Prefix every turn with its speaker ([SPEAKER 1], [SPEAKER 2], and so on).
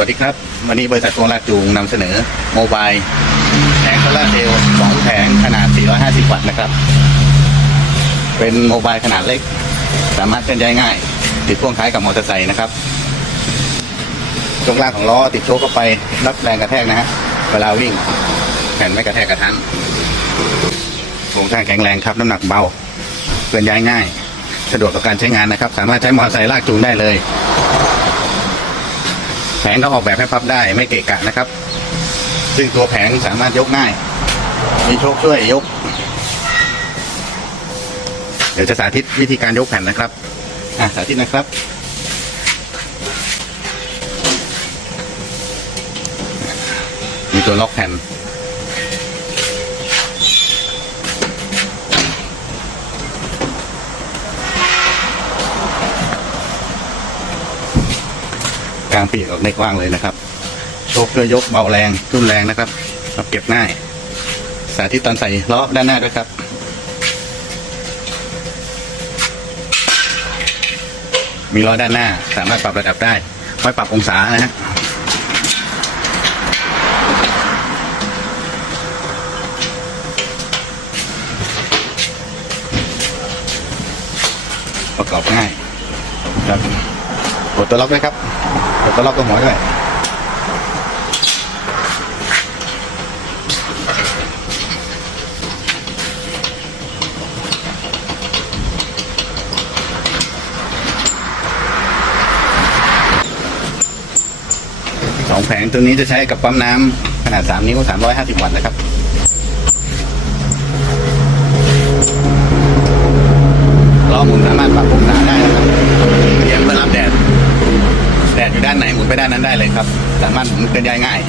[SPEAKER 1] วัสดีครับ วันนี้บริษัทกงลากจูงนำเสนอโมบายแผงโซลาร์เซลล์สองแผงขนาด 450 วัตต์นะครับ เป็นโมบายขนาดเล็ก สามารถเคลื่อนย้ายง่าย ติดพ่วงท้ายกับมอเตอร์ไซค์นะครับช่วงล่างของล้อติดโชคเข้าไปรับแรงกระแทกนะฮะเวลาวิ่งแผ่นไม่กระแทกกระทันโครงสร้างแข็งแรงครับน้ำหนักเบาเคลื่อนย้ายง่าย สะดวกต่อการใช้งานนะครับ สามารถใช้มอเตอร์ไซค์ลากจูงได้เลย งก็ออกแบบให้พับได้ไม่เกะกะนะครับ ซึ่งตัวแผงสามารถยกง่าย มีโชคช่วยยก เดี๋ยวจะสาธิตวิธีการยกแผ่นนะครับอะสาธิตนะครับมีตัวล็อกแผ่นางปีกออกในกว้างเลยนะครับโชคช่วยยกเบาแรงทุ่นแรงนะครับรับเก็บง่าย สาธิตตอนใส่ล้อด้านหน้าด้วยครับมีล้อด้านหน้า สามารถปรับระดับได้ไว้ปรับองศานะฮะประกอบง่ายครับกดตัวล็อกด้วยครับ ดตัวล็อกตัวหัวด้วยสองแผงตัวนี้จะใช้กับปั๊มน้ำขนาด 3 นิ้ว 350 วัตต์นะครับ ไปได้นั้นได้เลยครับ สามารถเคลื่นย้ายง่าย